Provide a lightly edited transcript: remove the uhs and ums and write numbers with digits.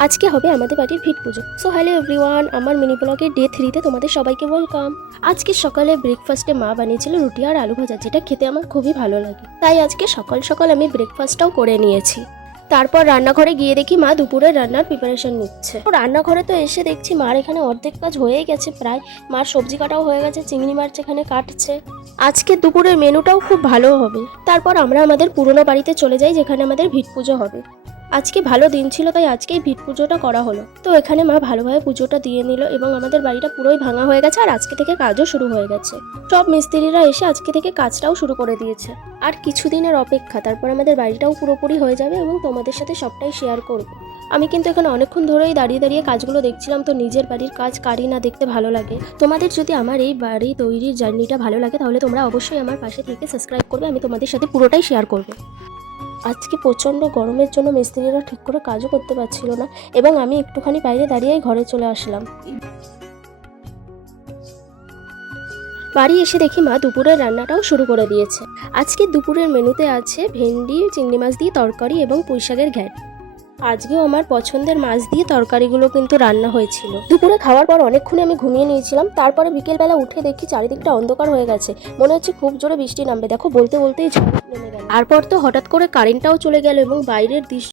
আজকে হবে আমাদের বাড়ির ভিট পুজো। সো হ্যালো এভরিওয়ান, আমার মিনি ব্লগের ডে 3-তে তোমাদের সবাইকে ওয়েলকাম। আজকে সকালে ব্রেকফাস্টে মা বানিয়েছিল রুটি আর আলু ভাজা, যেটা খেতে আমার খুবই ভালো লাগে। তাই আজকে সকাল সকাল আমি ব্রেকফাস্টটাও করে নিয়েছি। তারপর রান্নাঘরে গিয়ে দেখি মা দুপুরের রান্নার প্রিপারেশন নিচ্ছে। তো রান্নাঘরে তো এসে দেখছি মার এখানে অর্ধেক কাজ হয়েই গেছে প্রায়। মার সবজি কাটাও হয়ে গেছে, চিংড়ি মাছ এখানে কাটছে। আজকে দুপুরের মেনুটাও খুব ভালো হবে। তারপর আমরা আমাদের পুরনো বাড়িতে চলে যাই, যেখানে আমাদের ভিট পুজো হবে। আজকে ভালো দিন ছিল, তাই আজকেই ভিট পুজোটা করা হলো। তো এখানে মা ভালোভাবে পুজোটা দিয়ে নিল এবং আমাদের বাড়িটা পুরোই ভাঙা হয়ে গেছে আর আজকে থেকে কাজও শুরু হয়ে গেছে। সব মিস্ত্রিরা এসে আজকে থেকে কাজটাও শুরু করে দিয়েছে। আর কিছুদিনের অপেক্ষা, তারপর আমাদের বাড়িটাও পুরোপুরি হয়ে যাবে এবং তোমাদের সাথে সবটাই শেয়ার করব। আমি কিন্তু এখানে অনেকক্ষণ ধরেই দাঁড়িয়ে দাঁড়িয়ে কাজগুলো দেখছিলাম। তো নিজের বাড়ির কাজ কারি না দেখতে ভালো লাগে। তোমাদের যদি আমার এই বাড়ি তৈরির জার্নিটা ভালো লাগে, তাহলে তোমরা অবশ্যই আমার পাশে থেকে সাবস্ক্রাইব করবে। আমি তোমাদের সাথে পুরোটাই শেয়ার করবো। আজকে প্রচণ্ড গরমের জন্য মিস্ত্রিরা ঠিক করে কাজও করতে পারছিল না এবং আমি একটুখানি বাইরে দাঁড়িয়েই ঘরে চলে আসলাম। বাড়ি এসে দেখি মা দুপুরের রান্নাটাও শুরু করে দিয়েছে। আজকে দুপুরের মেনুতে আছে ভেন্ডি চিংড়ি মাছ দিয়ে তরকারি এবং পুঁইশাকের ঘ্যাট। আজকেও আমার পছন্দের মাছ দিয়ে তরকারিগুলো কিন্তু রান্না হয়েছিল। দুপুরে খাওয়ার পর অনেকক্ষণ আমি ঘুমিয়ে নিয়েছিলাম। তারপরে বিকেলবেলা উঠে দেখি চারিদিকটা অন্ধকার হয়ে গেছে, মনে হচ্ছে খুব জোরে বৃষ্টি নামবে। দেখো বলতে বলতেই ঝড় নেমে গেল। তারপর তো হঠাৎ করে কারেন্টটাও চলে গেল এবং বাইরের দৃশ্য